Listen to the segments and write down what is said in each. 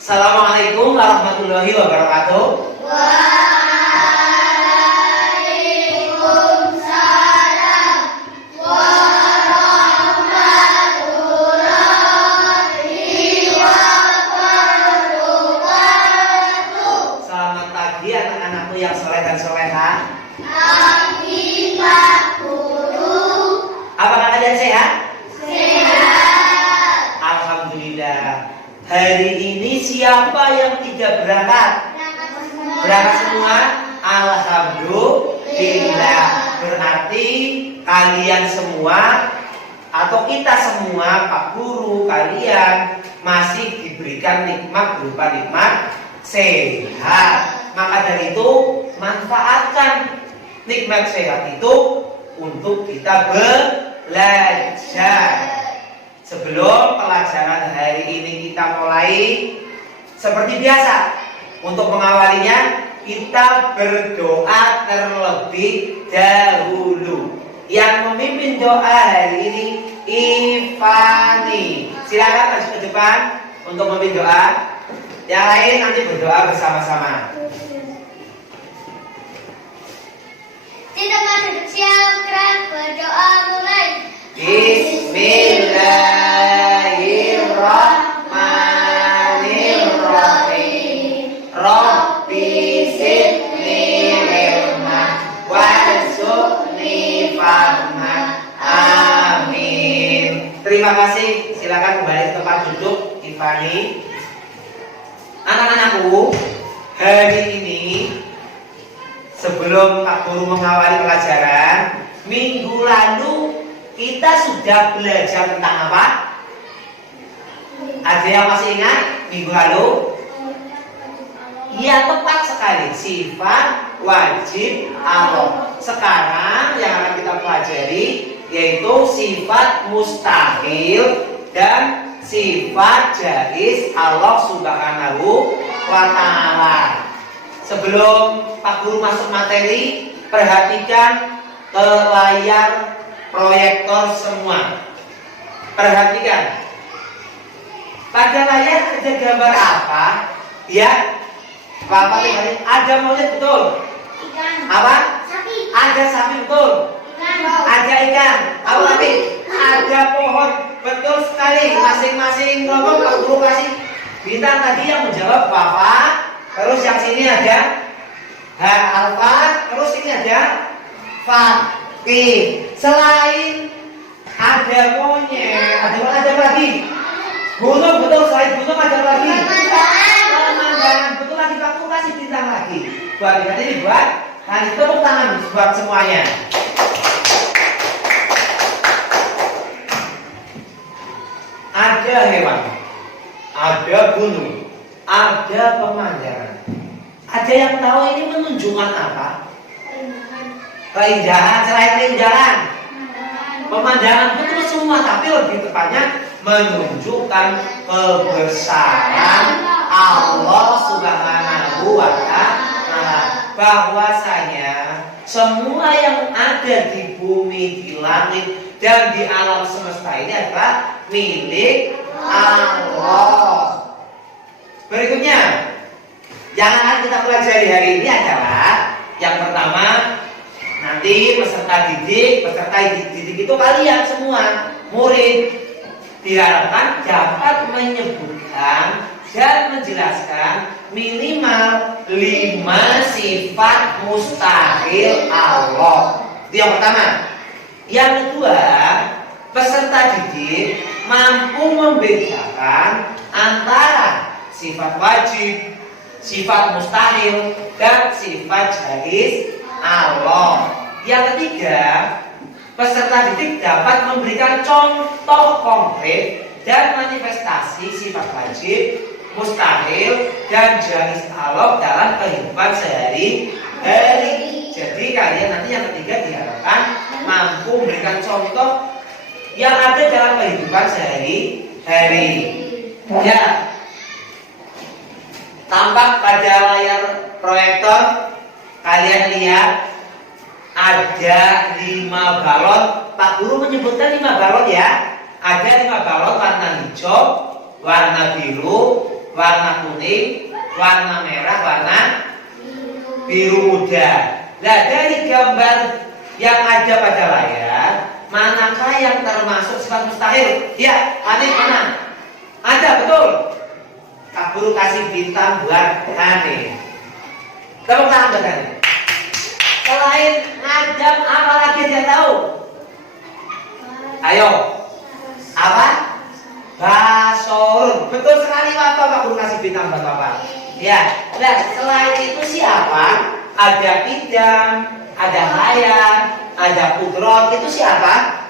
Assalamualaikum warahmatullahi wabarakatuh. Waalaikumsalam warahmatullahi wabarakatuh. Selamat pagi anak-anakku yang soleh dan soleha. Pagi Pak Guru. Apakah kalian sehat? Sehat. Alhamdulillah. Hari ini siapa yang tidak berangkat? Berangkat semua? Alhamdulillah. Berarti kalian semua atau kita semua, Pak Guru, kalian masih diberikan nikmat berupa nikmat sehat. Maka dari itu manfaatkan nikmat sehat itu untuk kita belajar. Sebelum pelajaran hari ini kita mulai, seperti biasa, untuk mengawalinya kita berdoa terlebih dahulu. Yang memimpin doa hari ini Ivani. Silakan maju ke depan untuk memimpin doa. Yang lain nanti berdoa bersama-sama. Silakan duduk siap, berdoa mulai. Bismillahirrahmanirrahim. Rabbi zidni ilman warzuqni fahman. Amin. Terima kasih. Silakan kembali ke tempat duduk, Ivani. Anak-anakku, hari ini sebelum Pak Guru mengawali pelajaran, minggu lalu kita sudah belajar tentang apa? Ada yang masih ingat minggu lalu? Iya, tepat sekali. Sifat wajib Allah. Sekarang yang akan kita pelajari yaitu sifat mustahil dan sifat jaiz Allah Subhanahu wa Ta'ala. Sebelum Pak Guru masuk materi, perhatikan ke layar proyektor semua. Perhatikan. Pada layar ada gambar apa? Ya. Bapak lihat, ada monyet betul. Ikan. Apa? Sapi. Ada sapi betul. Ikan. Ada ikan. Apa lagi? Ada pohon. Betul sekali. Masing-masing kelompok Pak Guru kasih bintang tadi yang menjawab Bapak. Terus yang sini ada Alfa. Terus ini ada Fakih. Selain ada monyet, ada apa lagi? Gunung, betul. Selain gunung ada apa lagi? Pemandangan, betul lagi. Pak Guru kasih bintang lagi. Buat ini buat kasih tepuk tangan buat semuanya. Ada hewan, ada gunung, ada pemandangan. Ada yang tahu ini menunjukkan apa? Keindahan, selain keindahan, pemandangan betul semua, tapi lebih tepatnya menunjukkan kebesaran Allah Subhanahu wa Ta'ala. Bahwasanya semua yang ada di bumi, di langit, dan di alam semesta ini adalah milik Allah. Berikutnya, yang akan kita pelajari hari ini adalah yang pertama, nanti peserta didik itu kalian semua murid diharapkan dapat menyebutkan dan menjelaskan minimal 5 sifat mustahil Allah. Itu yang pertama. Yang kedua, peserta didik mampu membedakan antara sifat wajib, sifat mustahil, dan sifat jaiz Allah. Yang ketiga, peserta didik dapat memberikan contoh konkret dan manifestasi sifat wajib, mustahil, dan jaiz Allah dalam kehidupan sehari-hari. Jadi kalian nanti yang ketiga diharapkan mampu memberikan contoh yang ada dalam kehidupan sehari-hari. Ya, tampak pada layar proyektor kalian lihat ada 5 balon. Pak Guru menyebutkan 5 balon ya. Ada 5 balon warna hijau, warna biru, warna kuning, warna merah, warna biru muda. Nah, dari gambar yang ada pada layar, manakah yang termasuk sifat mustahil? Ya, Hanif mana? Ada, betul. Kak Guru kasih bintang buat Hanif. Tepuk tangan buat Hanif. Selain ngajam, apa lagi dia tahu? Ayo. Apa? Basorun. Betul sekali Bapak. Kak Guru kasih bintang buat Bapak. Ya. Nah, selain itu siapa? Ada Idam, ada Hayat, ada Kudrot. Itu siapa?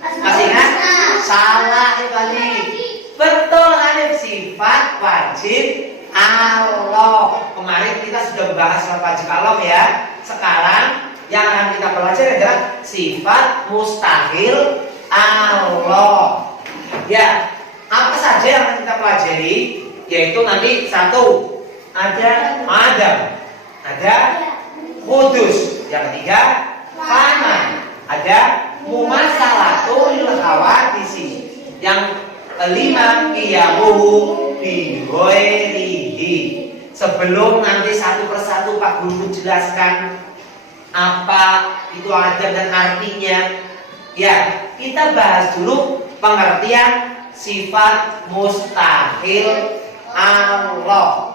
Masih ingat? Salah Ibani. Betul, Hanif. Sifat wajib Allah. Kemarin kita sudah membahas sifat wajib Allah ya. Sekarang yang akan kita pelajari adalah sifat mustahil Allah. Ya, apa saja yang akan kita pelajari? Yaitu nanti satu, ada Adam, ada Kudus, yang ketiga Fana, ada Mumasalatul Hawadisi, yang kelima Qiyamuhu Bighairihi. Sebelum nanti satu persatu Pak Guru jelaskan apa itu adab dan artinya, ya kita bahas dulu pengertian sifat mustahil Allah.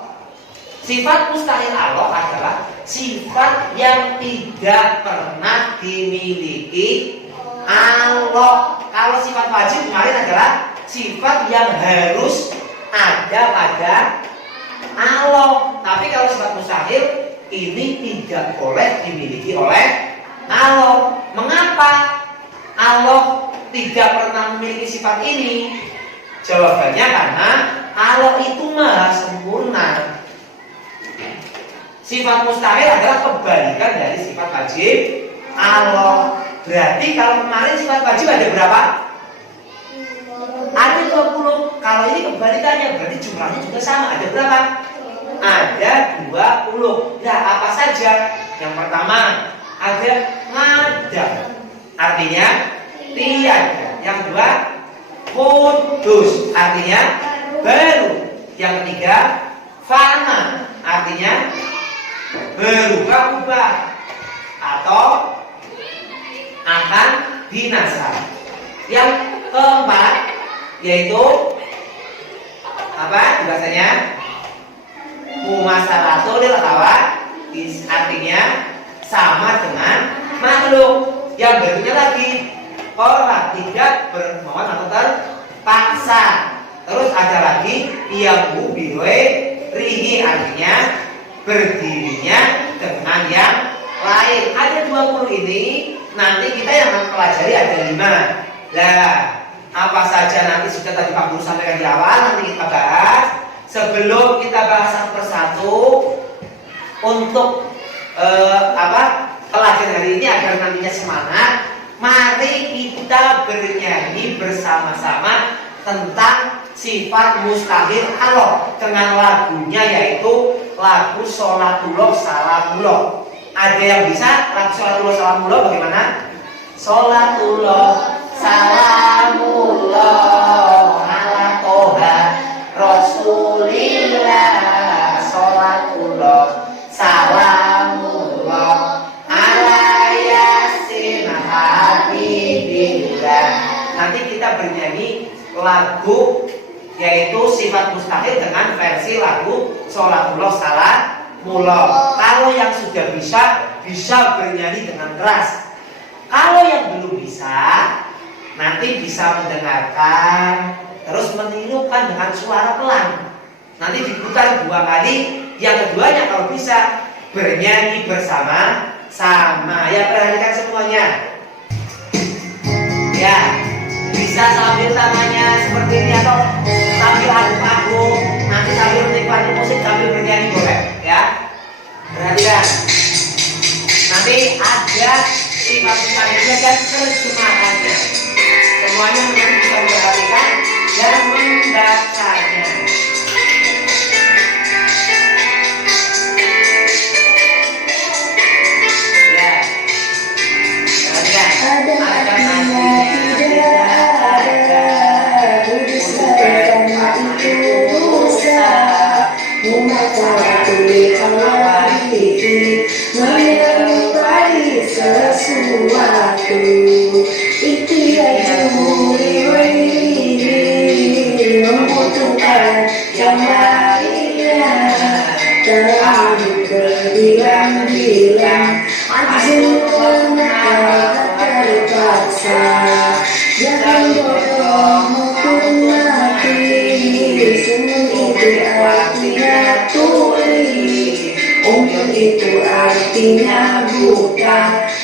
Sifat mustahil Allah adalah sifat yang tidak pernah dimiliki Allah. Kalau sifat wajib kemarin adalah sifat yang harus ada pada Allah. Tapi kalau sifat mustahil ini tidak boleh dimiliki oleh Allah. Mengapa Allah tidak pernah memiliki sifat ini? Jawabannya karena Allah itu maha sempurna. Sifat mustahil adalah kebalikan dari sifat wajib Allah. Berarti kalau kemarin sifat wajib ada berapa? Ada 20. Kalau ini kebalikannya, berarti jumlahnya juga sama. Ada berapa? Ada 20. Nah, apa saja? Yang pertama, ada ngadam. Artinya tiada. Yang kedua, kudus. Artinya baru. Yang ketiga, fana. Artinya berubah-ubah atau akan binasa. Yang keempat yaitu apa bahasanya? Mumasalatul hawadis, artinya sama dengan makhluk. Yang berikutnya lagi orang tidak bermohon atau terpaksa. Terus ada lagi yang rihi, artinya berdirinya dengan yang lain. Ada 20 ini. Nanti kita yang akan pelajari ada 5. Nah, apa saja nanti sudah tadi Pak Guru sampaikan di awal. Nanti kita bahas. Sebelum kita bahas satu persatu, untuk pelajaran hari ini agar nantinya semangat, mari kita bernyanyi bersama-sama tentang sifat mustahil Allah dengan lagunya, yaitu lagu Sholatullah Salamullah. Ada yang bisa lagu Sholatullah Salamullah bagaimana? Sholatullah Salamullah ala Toha Rasulillah. Sholatullah Salamullah ala Yasin Habibillah. Nanti kita bernyanyi lagu yaitu sifat mustahil dengan versi lagu Sholatullah Salamullah. Kalau yang sudah bisa bernyanyi dengan keras. Kalau yang belum bisa, nanti bisa mendengarkan terus menirukan dengan suara pelan. Nanti diputar 2 kali. Yang keduanya kalau bisa bernyanyi bersama-sama. Ya, perhatikan semuanya. Ya, bisa sambil tangannya seperti ini atau sambil aduk-aduk, nanti sambil menikmati musik sambil bernyanyi boleh, ya. Perhatikan. Nanti ada sifat-sifatnya dan terjemahannya. Semuanya nanti bisa diperhatikan dan membacanya. Ya. Perhatikan. Ada tidak ada urusan itu urusan. lainnya terlalu berbilang-bilang ajarlah terpaksa jangan bodoh maupun mati senyum itu artinya tuli mungkin itu artinya buta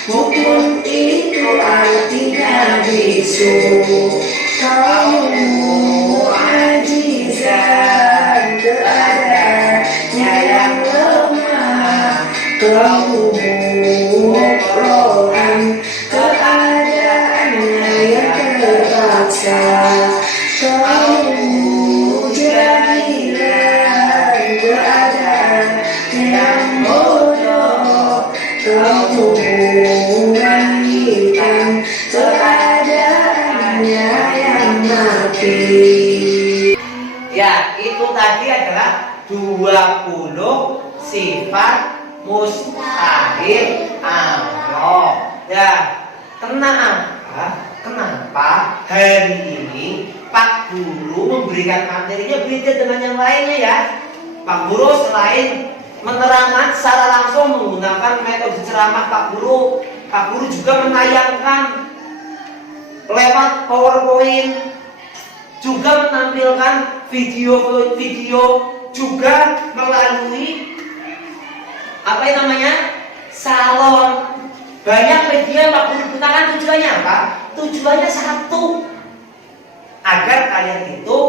mungkin itu artinya bisu kamu ajizan keadaannya yang lemah kamu mukrohan keadaannya yang terpaksa kamu jahilan keadaannya yang bodoh kamu wangikan keadaannya yang mati. Ya, itu tadi adalah 20 sifat mustahil Allah. Ya, kenapa hari ini Pak Guru memberikan materinya beda dengan yang lainnya ya? Pak Guru selain menerangkan secara langsung menggunakan metode ceramah Pak Guru juga menayangkan lewat PowerPoint, juga menampilkan video-video, juga melalui salon. Banyak media yang Pak Guru gunakan tujuannya apa? Tujuannya satu, agar kalian itu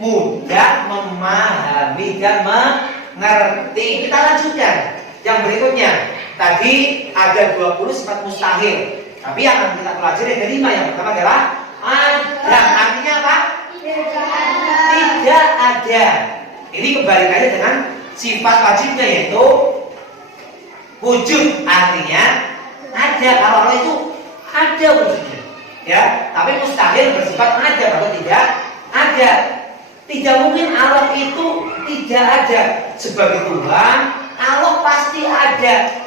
mudah memahami dan mengerti. Kita lanjutkan yang berikutnya. Tadi ada 20 sifat mustahil, tapi yang akan kita pelajari ada 5. Yang pertama adalah ada. Artinya apa? Tidak ada. Ini kebalikannya dengan sifat wajibnya, yaitu wujud. Artinya ada. Kalau Allah itu ada wujudnya, ya. Tapi mustahil bersifat ada kalau tidak ada. Tidak mungkin Allah itu tidak ada. Sebagai Tuhan, Allah pasti ada.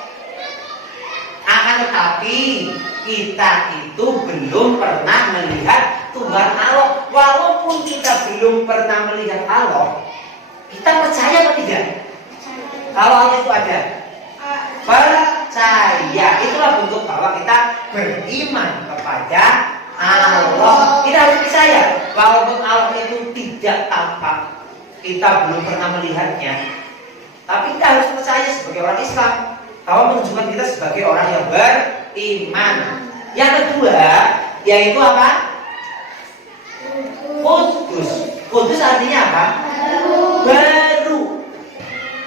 Akan tetapi kita itu belum pernah melihat Tuhan Allah. Walaupun kita belum pernah melihat Allah, kita percaya atau tidak? Kalau Allah itu ada, percaya. Itulah bentuk bahwa kita beriman kepada Allah. Kita harus percaya walaupun Allah itu tidak tampak, kita belum pernah melihatnya, tapi kita harus percaya sebagai orang Islam. Kalau menunjukkan kita sebagai orang yang beriman. Yang kedua, yaitu apa? Kudus. Kudus artinya apa? Baru.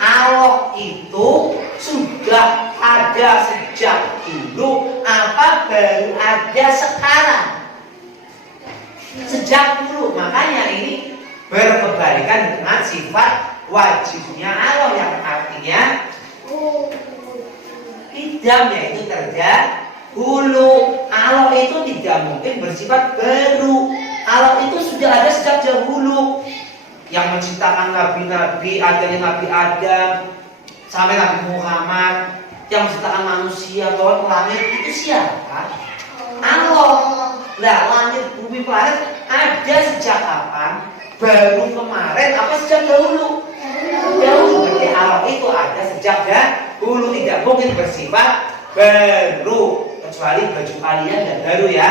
Allah itu sudah ada sejak dulu. Apa baru ada sekarang? Sejak dulu. Makanya ini berkebalikan dengan sifat wajibnya Allah yang artinya tidak, yaitu terdahulu. Allah itu tidak mungkin bersifat baru. Allah itu sudah ada sejak dahulu. Yang menciptakan nabi-nabi, adanya Nabi Adam sampai Nabi Muhammad, yang menciptakan manusia, Tuhan langit, itu siapa? Allah. Nah, langit, bumi, planet ada sejak kapan? Baru kemarin apa sejak dahulu? Dahulu. Berarti Allah itu ada sejak dahulu, tidak mungkin bersifat baru, kecuali baju kalian dan baru ya.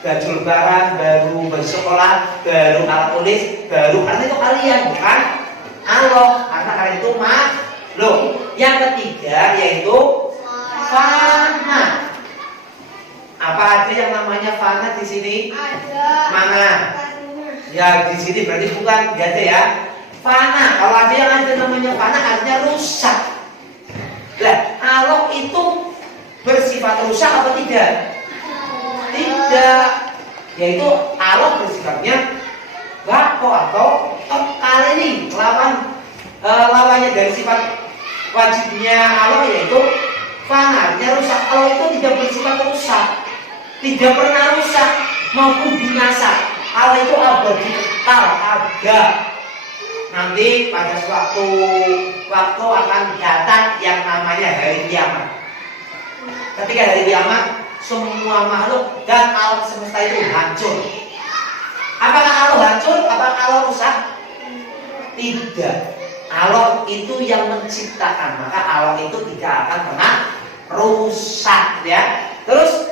Baju lebaran baru, baju sekolah baru, alat tulis baru, karena itu kalian bukan Allah, karena kalian itu makhluk. Yang ketiga yaitu fana. Apa ada yang namanya fana di sini? Ada. Mana? Ya di sini berarti bukan, tidak ada ya. Fana. Kalau ada yang ada namanya fana artinya rusak. Nah, Allah itu bersifat rusak atau tidak? Tidak. Yaitu Allah bersifatnya bako atau kekal. Ini lawannya dari sifat wajibnya Allah yaitu fana, artinya rusak. Allah itu tidak bersifat rusak, tidak pernah rusak maupun binasa. Allah itu abadi, kekal, ada. Nanti pada suatu waktu akan datang yang namanya hari kiamat. Ketika hari kiamat, semua makhluk dan alam semesta itu hancur. Apakah Allah hancur? Apakah Allah rusak? Tidak. Allah itu yang menciptakan, maka Allah itu tidak akan pernah rusak ya. Terus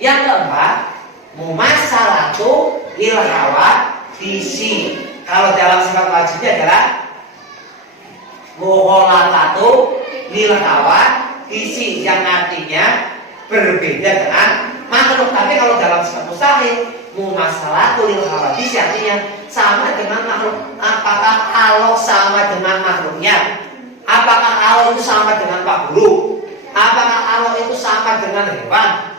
yang keempat, mumasalatu lil hawadisi. Kalau dalam sifat wajibnya adalah muholakatu lil hawadisi, yang artinya berbeda dengan makhluk. Tapi kalau dalam sifat mustahil, mumasalatu lil hawadisi artinya sama dengan makhluk. Apakah Allah sama dengan makhluknya? Apakah Allah itu sama dengan Pak Guru? Apakah Allah itu sama dengan hewan?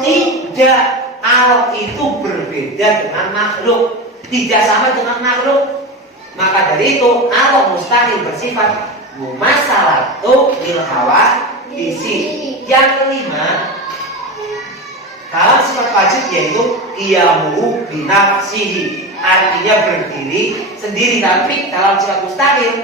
Tidak. Allah itu berbeda dengan makhluk, tidak sama dengan makhluk. Maka dari itu Allah mustahil bersifat mumasalatu lil hawadisi. Yang kelima, dalam sifat wajib yaitu qiyamuhu binafsihi, artinya berdiri sendiri. Tapi dalam sifat mustahil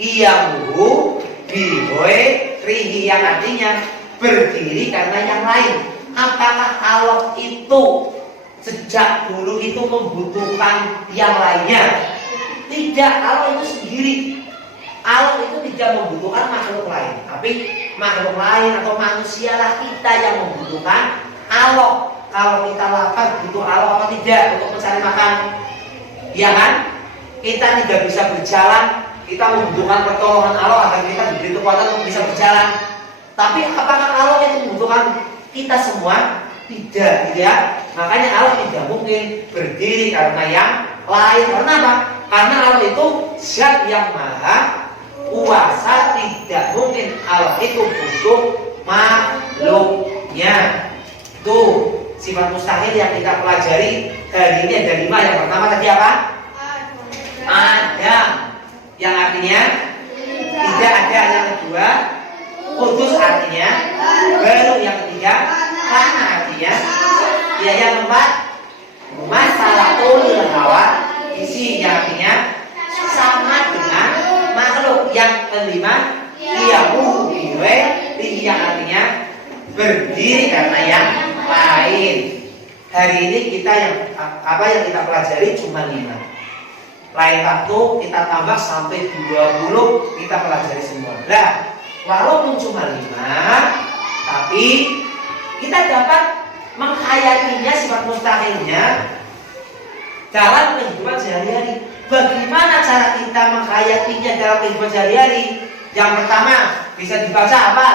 qiyamuhu bihoirihi, yang artinya berdiri karena yang lain. Apakah Allah itu sejak dulu itu membutuhkan yang lainnya? Tidak, Allah itu sendiri. Allah itu tidak membutuhkan makhluk lain, tapi makhluk lain atau manusialah kita yang membutuhkan Allah. Kalau kita lapar butuh Allah apa tidak untuk mencari makan? Ya kan? Kita tidak bisa berjalan, kita membutuhkan pertolongan Allah agar kita diberi kekuatan untuk bisa berjalan. Tapi apakah Allah itu membutuhkan kita semua? Tidak, gitu ya. Makanya Allah tidak mungkin berdiri karena yang lain. Karena apa? Karena Allah itu zat yang maha kuasa, tidak mungkin Allah itu butuh makhluknya. Tuh sifat mustahil yang kita pelajari hari ini ada 5. Yang pertama tadi apa? Ada, yang artinya tidak ada. Yang kedua, kudus artinya baru. Yang ketiga, karena artinya ya. Yang keempat, masalatul hawadisi, yang artinya sama dengan makhluk. Yang kelima, qiyamuhu bihoirihi, yang artinya berdiri karena yang lain. Hari ini kita yang kita pelajari cuma 5. Lain waktu kita tambah sampai 20, kita pelajari semua. Nah, walaupun cuma 5, tapi kita dapat menghayatinya, sifat mustahilnya dalam kehidupan sehari-hari. Bagaimana cara kita menghayatinya dalam kehidupan sehari-hari? Yang pertama, bisa dibaca apa?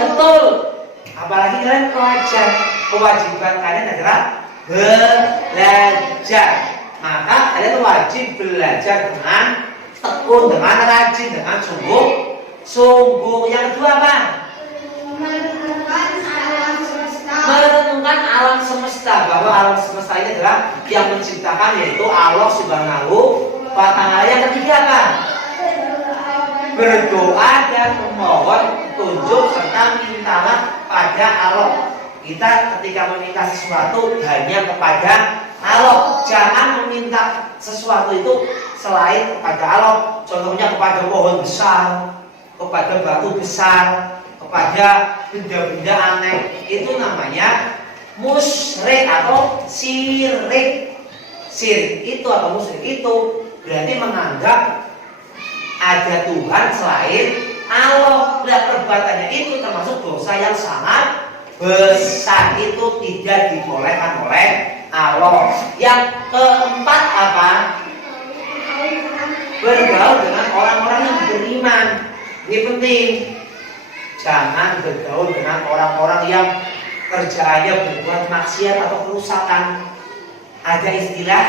Betul. Apalagi kalian pelajar, kewajiban kalian adalah belajar. Maka kalian wajib belajar dengan tekun, dengan rajin, dengan sungguh. Yang kedua apa? Merenungkan alam semesta, bahwa alam semesta ini adalah yang menciptakan, yaitu Allah Subhanahu wa Ta'ala. Yang ketiga apa? Berdoa dan memohon petunjuk serta mintalah pada Allah. Kita ketika meminta sesuatu hanya kepada Allah, jangan meminta sesuatu itu selain kepada Allah. Contohnya kepada pohon besar, kepada batu besar, kepada benda-benda aneh. Itu namanya musyrik atau syirik. Syirik itu atau musyrik itu berarti menganggap ada Tuhan selain Allah. Dan perbuatannya itu termasuk dosa yang sangat besar, itu tidak dibolehkan oleh Allah. Yang keempat apa? Bergaul dengan orang-orang yang beriman. Ini penting. Jangan bergaul dengan orang-orang yang kerjaannya berbuat maksiat atau kerusakan. Ada istilah,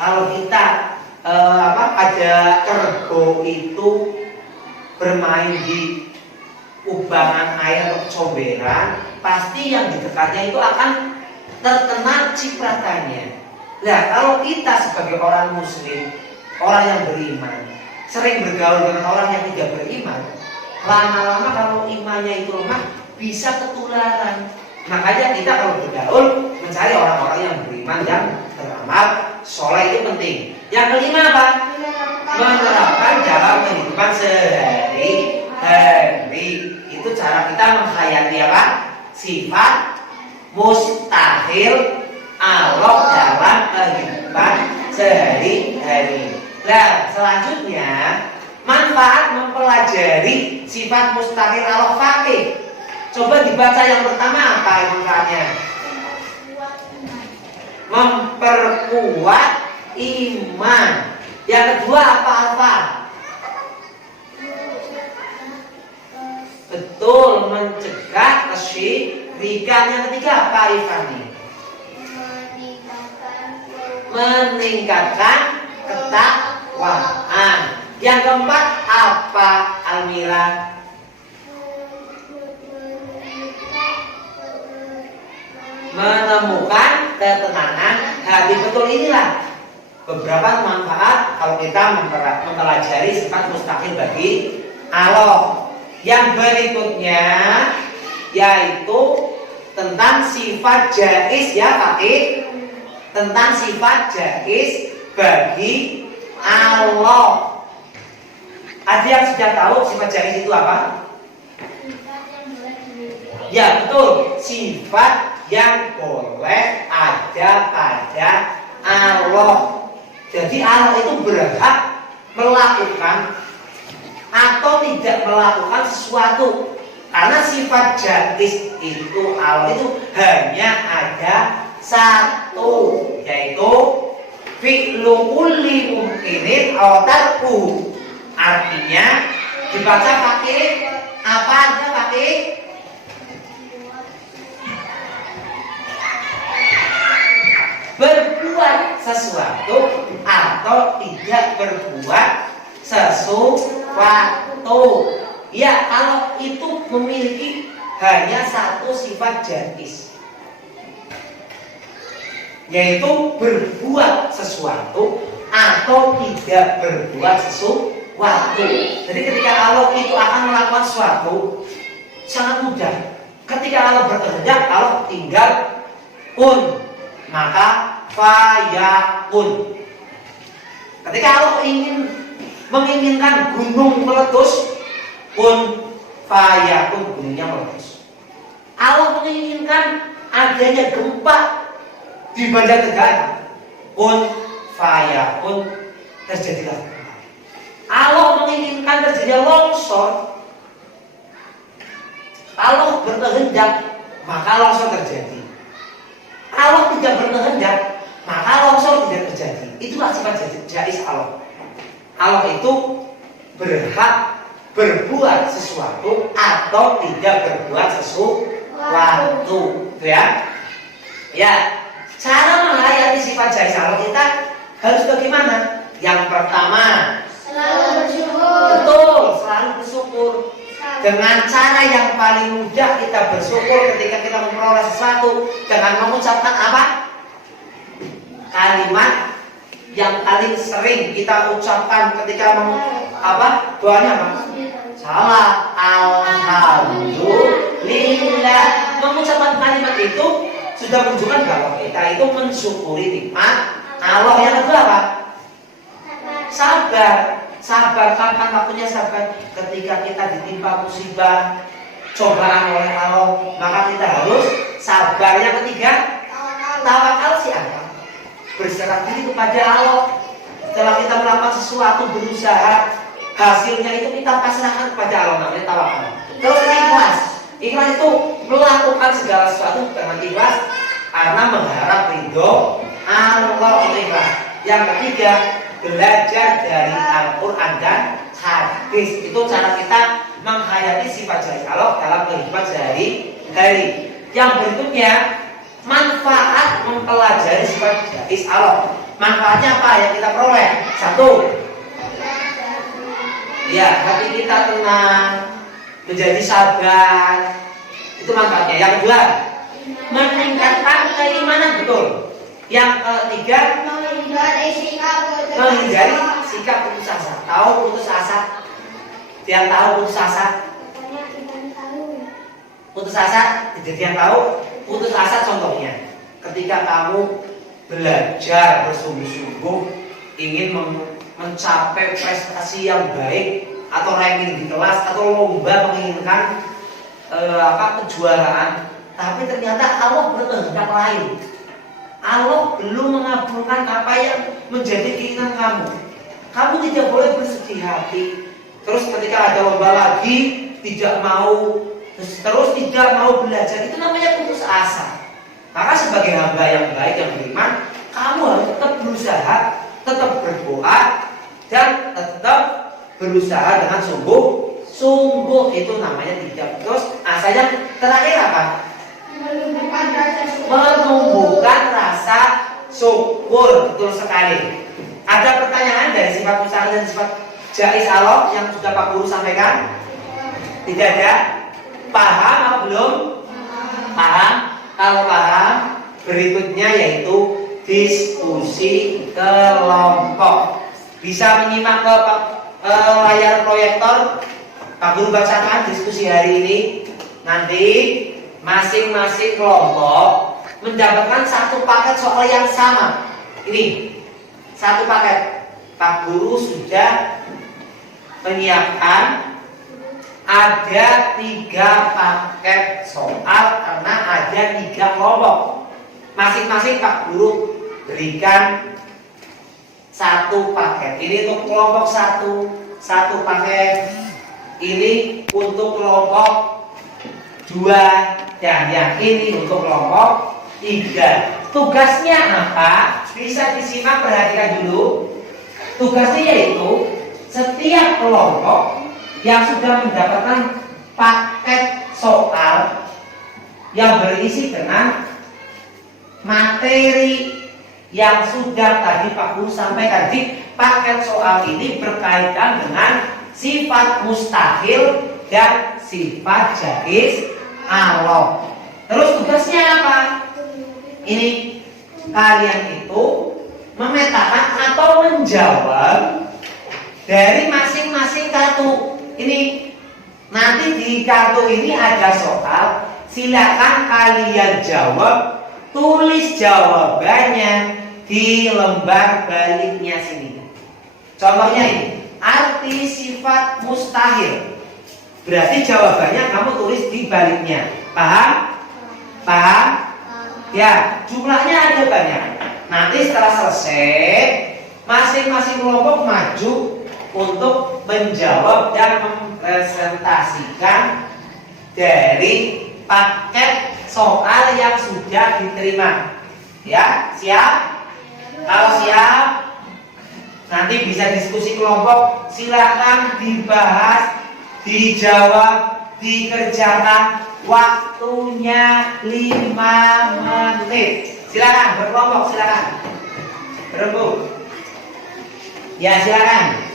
kalau kita ada kerbau itu bermain di kubangan air atau comberan, pasti yang di dekatnya itu akan terkena cipratannya. Nah, kalau kita sebagai orang muslim, orang yang beriman, sering bergaul dengan orang yang tidak beriman, lama-lama kalau imannya itu lemah, bisa ketularan. Makanya kita kalau bergaul mencari orang-orang yang beriman, yang beramal soleh, itu penting. Yang kelima apa? Menerapkan dalam kehidupan sehari-hari. Itu cara kita menghayati apa? Sifat mustahil Allah dalam kehidupan sehari-hari. hari. Nah, selanjutnya manfaat mempelajari sifat mustaqil Allah fakih. Coba dibaca yang pertama apa manfaatnya? Memperkuat iman. Yang kedua apa alfa? Betul, mencegah kesyirikan. Yang ketiga apa Ifani? Meningkatkan ketakwaan. Yang keempat apa Almira? Menemukan ketenangan hati. Betul, inilah beberapa manfaat kalau kita mempelajari sifat mustaqil bagi Allah. Yang berikutnya yaitu tentang sifat jaiz ya Fakih. Tentang sifat jaiz bagi Allah. Ada yang sudah tahu sifat jaiz itu apa? Ya betul, sifat yang boleh ada pada Allah. Jadi Allah itu berhak melakukan atau tidak melakukan sesuatu. Karena sifat jaiz itu Allah itu hanya ada satu, yaitu fi'lu kulli mumkinin aw tarku. Artinya dibaca pakai apa aja pakai berbuat sesuatu atau tidak berbuat sesuatu. Ya, kalau itu memiliki hanya satu sifat jaiz, yaitu berbuat sesuatu atau tidak berbuat sesuatu. Jadi ketika Allah itu akan melakukan sesuatu sangat mudah. Ketika Allah berkehendak, Allah tinggal kun, maka fayakun. Ketika Allah menginginkan gunung meletus, kun fayakun, gunungnya meletus. Allah menginginkan adanya gempa di Banjarnegara, kun fayakun, terjadilah gempa. Allah menginginkan terjadinya longsor, Allah berkehendak, maka longsor terjadi. Allah tidak berkehendak, maka longsor tidak terjadi. Itulah sifat jaiz Allah. Allah itu berhak berbuat sesuatu atau tidak berbuat sesuatu, ya. Ya, cara menghayati sifat jaiz Allah kita harus bagaimana? Yang pertama, selalu bersyukur. Betul, selalu bersyukur. Dengan cara yang paling mudah kita bersyukur ketika kita memperoleh sesuatu, dengan mengucapkan apa? Kalimat yang paling sering kita ucapkan ketika doanya apa? Salah, alhamdulillah. Mengucapkan kalimat itu sudah menunjukkan bahwa kita itu mensyukuri nikmat Allah. Yang kedua apa? Sabar. Sabar, kapan waktunya sabar? Ketika kita ditimpa musibah, cobaan oleh Allah, maka kita harus sabar. Yang ketiga, tawakal siapa? Berserah diri kepada Allah. Setelah kita melakukan sesuatu, berusaha, hasilnya itu kita pasrahkan kepada Allah, namanya tawakal. Terus ikhlas. Ikhlas itu melakukan segala sesuatu dengan ikhlas karena mengharap ridho Allah, itu ikhlas. Yang ketiga, belajar dari Al-Quran dan hadis. Itu cara kita menghayati sifat jaiz Allah dalam kehidupan sehari-hari. Yang berikutnya, manfaat mempelajari sifat jaiz Allah. Manfaatnya apa yang kita peroleh? Satu, ya, hati kita tenang, menjadi sabar. Itu manfaatnya. Yang kedua, meningkatkan keimanan. Betul. Yang ketiga, menghindari sikap putus asa. Tahu putus asa? Yang tahu putus asa? Putus asa, jadi yang tahu putus asa contohnya ketika kamu belajar bersungguh-sungguh ingin mencapai prestasi yang baik atau ranking di kelas atau lomba menginginkan kejuaraan, tapi ternyata Allah berkehendak lain. Allah belum mengabulkan apa yang menjadi keinginan kamu. Kamu tidak boleh bersedih hati. Terus ketika ada lomba lagi tidak mau, terus tidak mau belajar, itu namanya putus asa. Maka sebagai hamba yang baik yang beriman, kamu harus tetap berusaha, tetap berdoa, dan tetap berusaha dengan sungguh-sungguh. Itu namanya tidak putus asa. Yang terakhir apa? Menumbuhkan rasa syukur. Betul sekali. Ada pertanyaan dari sifat mustahil dan sifat jais Allah yang sudah Pak Guru sampaikan? Tidak ada? Paham atau belum? Paham? Kalau paham, berikutnya yaitu diskusi kelompok. Bisa menyimak ke layar proyektor. Pak Guru bacakan diskusi hari ini. Nanti masing-masing kelompok mendapatkan satu paket soal yang sama. Ini satu paket. Pak Guru sudah menyiapkan ada 3 paket soal karena ada 3 kelompok. Masing-masing Pak Guru berikan satu paket. Ini untuk kelompok 1 paket. Ini untuk kelompok 2 dan yang ini untuk kelompok 3. Tugasnya apa? Bisa disimak, perhatikan dulu. Tugasnya yaitu setiap kelompok yang sudah mendapatkan paket soal yang berisi dengan materi yang sudah tadi Pak Guru sampaikan. Di paket soal ini berkaitan dengan sifat mustahil dan sifat jais Allah. Terus tugasnya apa? Ini kalian itu memetakan atau menjawab dari masing-masing kartu. Ini nanti di kartu ini ada soal, silakan kalian jawab, tulis jawabannya di lembar baliknya sini. Contohnya ini, arti sifat mustahil. Berarti jawabannya kamu tulis di baliknya. Paham? Paham? Ya, jumlahnya ada banyak. Nanti setelah selesai, masing-masing kelompok maju untuk menjawab dan mempresentasikan dari paket soal yang sudah diterima. Ya, siap? Kalau siap, nanti bisa diskusi kelompok. Silakan dibahas, dijawab, dikerjakan. Waktunya 5 menit. Silakan berkelompok, silakan berembuk. Ya, silakan.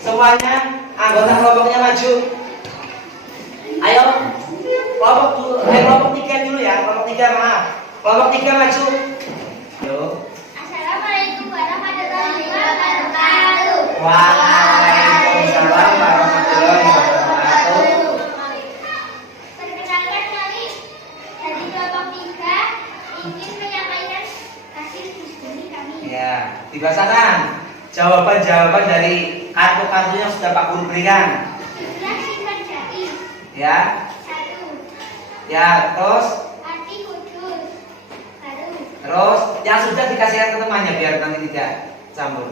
Semuanya anggota kelompoknya maju. Ayo, kelompok 3 dulu ya. Kelompok 3 maaf. Kelompok 3 maju. Yo. Assalamualaikum warahmatullahi wabarakatuh. Waalaikumsalam warahmatullahi wabarakatuh. Perkenalkan kami dari kelompok 3 ingin menyampaikan hasil diskusi kami. Ya, dibacakan. jawaban-jawaban dari kartu-kartu yang sudah Pak Guru berikan. Jumlah sifat jais. Ya. 1. Ya, terus Arti kudus. Baru. terus yang sudah dikasihkan ke temannya biar nanti tidak campur.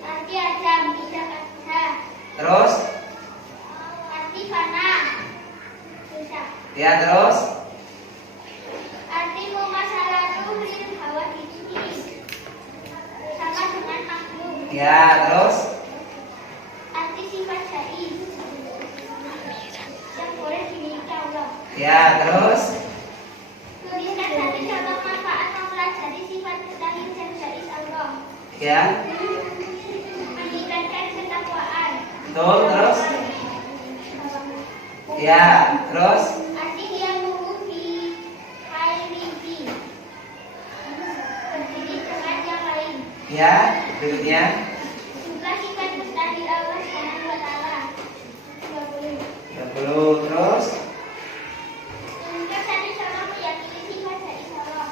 Arti ajam. Tidak ada. Terus Arti fana. Rusak. ya, terus Arti mumasalatu lil hawaditsi. Sama dengan makhluk. ya, terus Arti sifat jais. Yang boleh dimiliki Allah. ya, terus Tuliskan satu contoh manfaat mempelajari sifat mustahil dan jais Allah. ya, Meningkatkan ketakwaan. betul, terus ya, terus Arti yang menguji hairihi. Berdiri dengan yang lain. ya, berikutnya Jumlah sifat mustahil Allah Subhanahu wa taala. 20. 30, terus Tunjukkan satu contoh meyakini sifat jais Allah.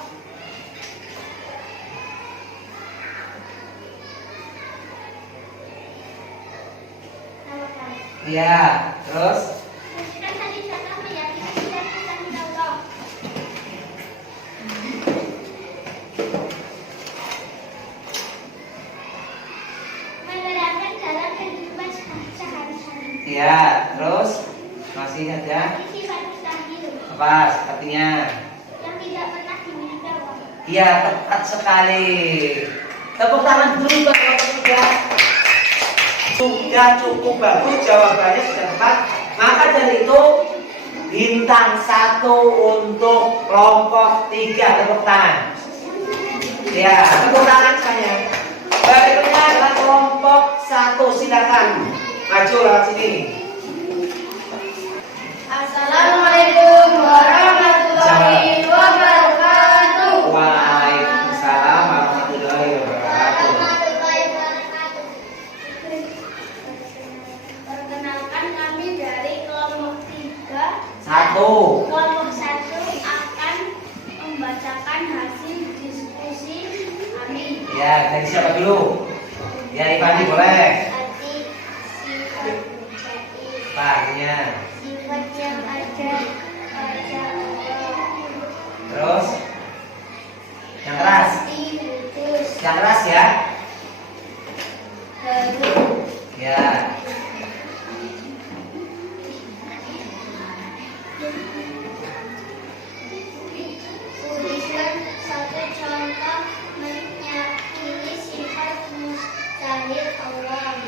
ya, terus Tunjukkan satu contoh meyakini sifat mustahil Allah. Menerangkan dalam kehidupan sehari-hari. ya, terus masih ada Arti sifat mustahil apa sepertinya? yang tidak pernah dimiliki Allah. Iya, tepat sekali. Tepuk tangan dulu Pak kalau sudah cukup bagus, jawabannya sudah tepat. Maka dari itu bintang 1 untuk kelompok 3. Tepuk tangan. Ya, tepuk tangan saya. Berikutnya adalah kelompok 1. Silakan maju lewat sini. Assalamualaikum warahmatullahi wabarakatuh. Waalaikumsalam warahmatullahi wabarakatuh. Perkenalkan kami dari kelompok 3. 1. Kelompok 1 akan membacakan hasil diskusi kami. Ya, dari siapa dulu? Ya, Ipani boleh. Arti sifat jais. Paknya. Sifat yang ada pada Allah. Terus yang keras. Arti kudus. Yang keras ya. Baru. Ya. Tuliskan satu contoh meyakini sifat mustahil Allah.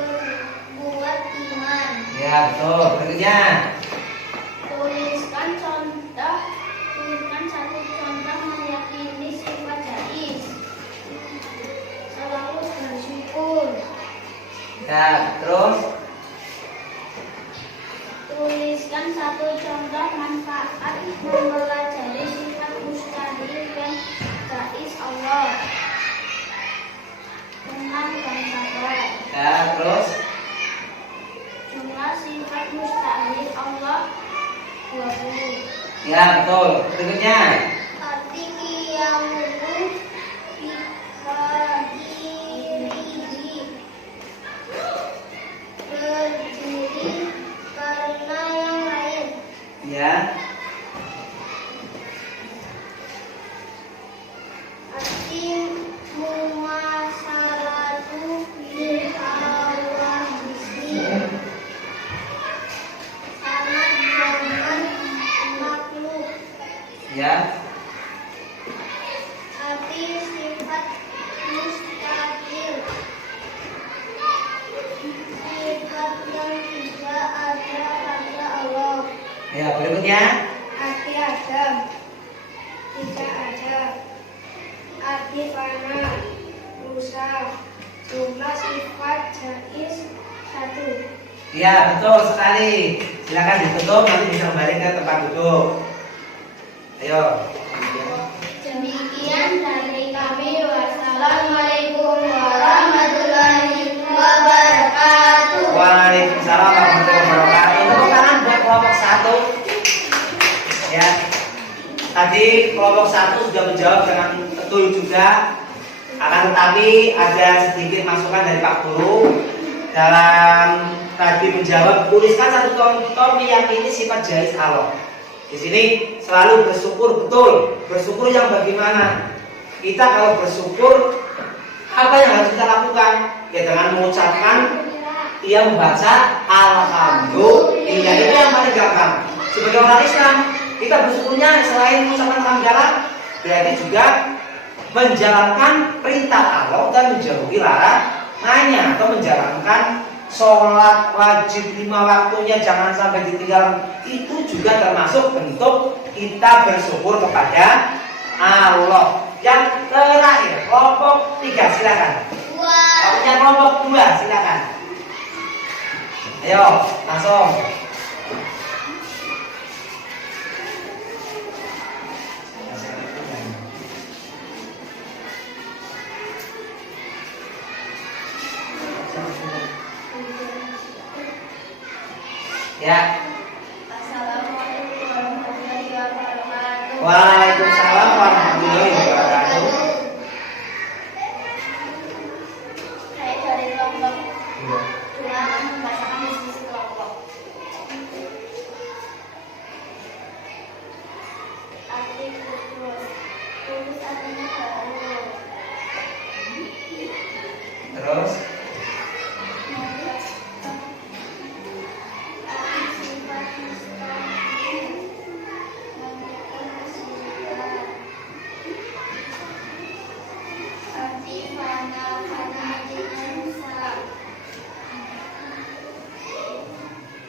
Memperkuat iman. Ya, betul. Berikutnya. Tuliskan satu contoh meyakini sifat jais. Selalu bersyukur. Ya, terus Tuliskan satu contoh manfaat mempelajari sifat mustahil dan jais Allah. Tenang dan sabar. ya, terus Jumlah sifat mustahil Allah 20. ya, betul. Berikutnya. Arti qiyamuhu bihadirihi. Berdiri karena yang lain. Ya. Arti mumasalatu lil hawadisi. Sama dengan makhluk. Ya. Arti sifat mustahil. Sifat yang tidak ada pada Allah. Ya, berikutnya. Arti adam. Tidak ada. Arti fana. Rusak. Jumlah sifat jais 1. Ya, betul sekali. Silakan ditutup, nanti bisa kembali ke tempat duduk. Ayo. Demikian dari kami. Wassalamualaikum warahmatullahi wabarakatuh. Waalaikumsalam warahmatullahi wabarakatuh. Tepuk tangan buat kelompok 1. Ya. Tadi Tadi kelompok 1 sudah menjawab dengan betul juga. Akan tetapi ada sedikit masukan dari Pak Guru dalam tadi menjawab, tuliskan satu contoh meyakini sifat jais Allah. Di sini selalu bersyukur, betul. Bersyukur yang bagaimana? Kita kalau bersyukur, apa yang harus kita lakukan? Ya dengan mengucapkan, ia membaca Alhamdulillah. Itu yang paling gampang. Sebagai orang Islam, kita bersyukurnya selain mengucapkan alhamdulillah, berarti juga menjalankan perintah Allah dan menjauhi larangannya, atau menjalankan sholat wajib 5 waktunya jangan sampai ditinggal. Itu juga termasuk bentuk kita bersyukur kepada Allah. Yang terakhir, kelompok 3 silakan. Punya kelompok 2 silakan. Ayo langsung. Ya. Assalamualaikum warahmatullahi wabarakatuh. Waalaikumsalam warahmatullahi wabarakatuh. Saya dari kelompok 2 akan membacakan diskusi kelompok. Arti kudus artinya baru. Terus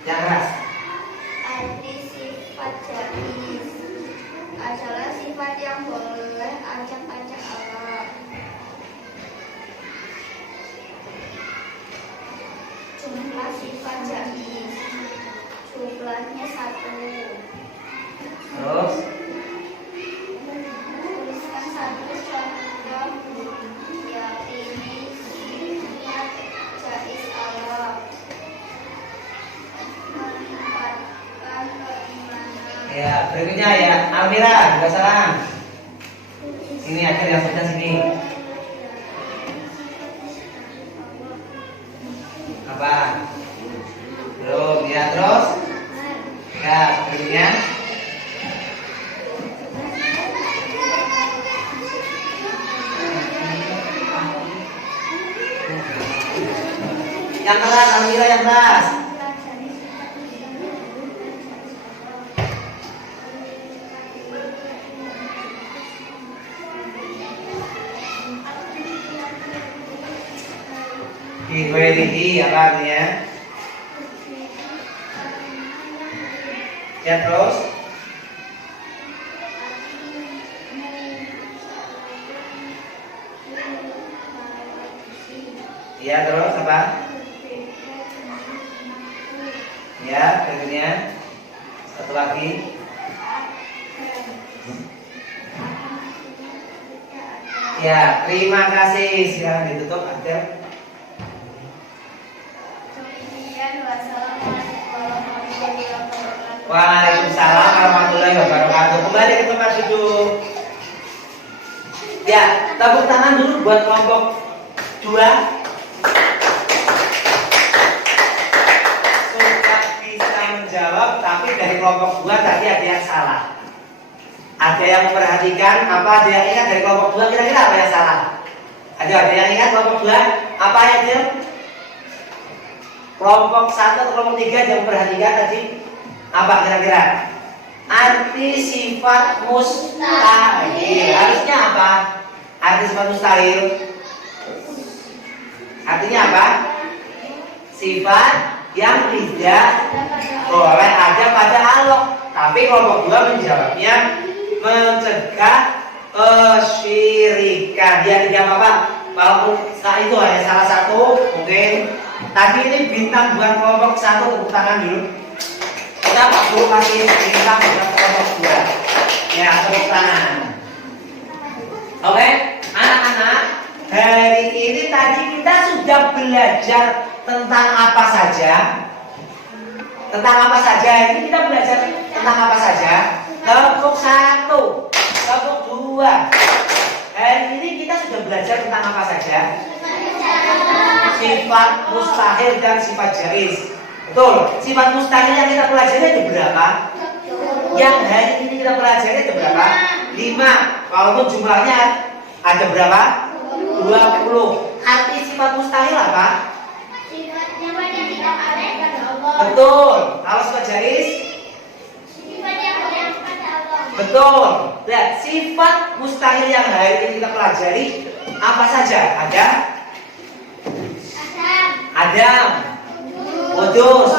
yang keras. Arti sifat jais adalah sifat yang boleh acak-acak Allah. Jumlah sifat jais jumlahnya 1. Terus Tuliskan satu contoh yakini sifat jais Allah. Menempatkan keimanan. ya berikutnya ya Almira juga salah. Sini akhir yang sudah sini. Apa? Belum ya terus. Ya berikutnya. Yang keras Almira yang keras. Equality apa artinya? Ya terus. Ya terus apa? Ya berikutnya. Satu lagi. Ya terima kasih. Silakan ditutup Adel. Waalaikumsalam warahmatullahi wabarakatuh. Kembali ke tempat duduk. Ya, tepuk tangan dulu buat kelompok 2. Sudah bisa menjawab, tapi dari kelompok 2 tadi ada yang salah. Ada yang memperhatikan apa? Ada yang ingat dari kelompok 2 kira-kira apa yang salah? Ada yang ingat kelompok 2 apa ya Del? Kelompok 1 atau kelompok 3 yang memperhatikan tadi apa kira-kira? Arti sifat mustahil. Harusnya apa? Arti sifat mustahil. Artinya apa? Sifat yang tidak boleh ada pada Allah. Tapi kelompok 2 menjawabnya mencegah kesyirikan. Dia tidak apa-apa. Walaupun itu hanya salah satu, mungkin tadi ini bintang buat kelompok 1, tepuk tangan dulu. Kita perlu kasih bintang buat kelompok 2. Ya, tepuk tangan. Oke, anak-anak, hari ini tadi kita sudah belajar tentang apa saja. Tentang apa saja? Ini kita belajar tentang apa saja? Kelompok 1 Kelompok 2. Hari ini kita sudah belajar tentang apa saja? Sifat mustahil dan sifat jaiz. Betul. Sifat mustahil yang kita pelajari ada berapa? Yang hari ini kita pelajari ada berapa? 5. Walaupun jumlahnya ada berapa? 20. Arti sifat mustahil apa? Sifatnya yang tidak ada pada Allah. Betul. Kalau sifat jaiz? Sifat yang boleh pada Allah. Betul. Lihat, sifat mustahil yang hari ini kita pelajari apa saja? Adam, Kudus,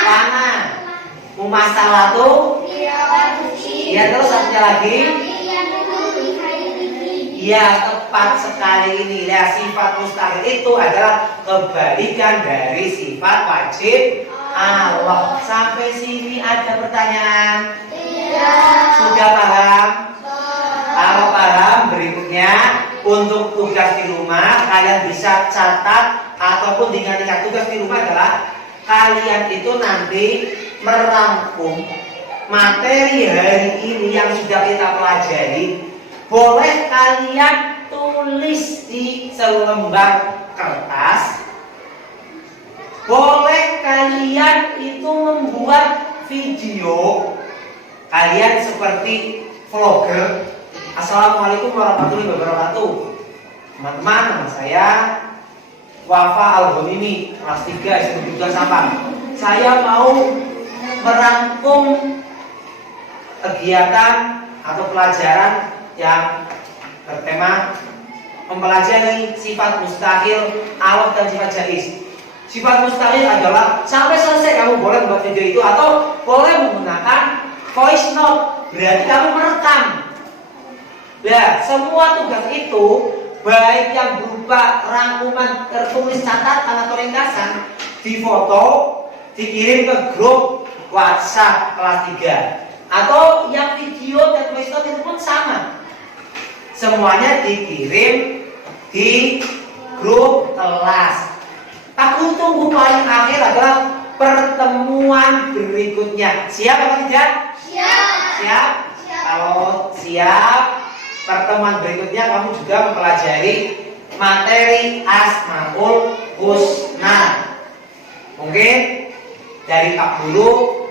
Fana, Mumasalatu. Ya, terus satunya lagi. Ya, tepat sekali ini. Ya, sifat mustahil itu adalah kebalikan dari sifat wajib Allah. Sampai sini ada pertanyaan? Sudah paham? Kalau paham, berikutnya untuk tugas di rumah kalian bisa catat ataupun diingat-ingat. Tugas di rumah adalah kalian itu nanti merangkum materi hari ini yang sudah kita pelajari. Boleh kalian tulis di selembar kertas. Boleh kalian itu membuat video. Kalian seperti vlogger. Assalamualaikum warahmatullahi wabarakatuh. Teman-teman, nama saya Wafa Al-Ghamimi, kelas 3 SMP 2 Sampang. Saya mau merangkum kegiatan atau pelajaran yang bertema mempelajari sifat mustahil Allah dan sifat jaiz. Sifat mustahil adalah sampai selesai kamu boleh membuat video itu atau boleh menggunakan voice note, berarti kamu merekam. Nah, semua tugas itu baik yang berupa rangkuman tertulis catatan atau ringkasan, difoto, dikirim ke grup WhatsApp kelas 3, atau yang video dan voice note itu pun sama. Semuanya dikirim di grup kelas. Aku tunggu paling akhir adalah pertemuan berikutnya. Siap atau tidak? Siap. Kalau siap, pertemuan berikutnya kamu juga mempelajari materi Asmaul Husna. Mungkin dari Pak Guru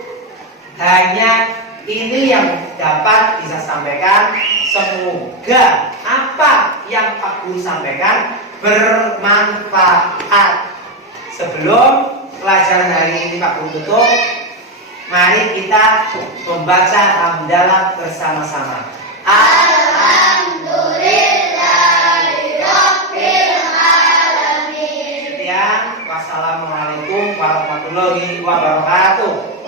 hanya ini yang dapat bisa sampaikan. Semoga apa yang Pak Guru sampaikan bermanfaat. Sebelum pelajaran hari ini Pak Guru tutup, mari kita membaca hamdalah bersama-sama. Alhamdulillahirabbil alamin. Sekian, wassalamualaikum warahmatullahi wabarakatuh.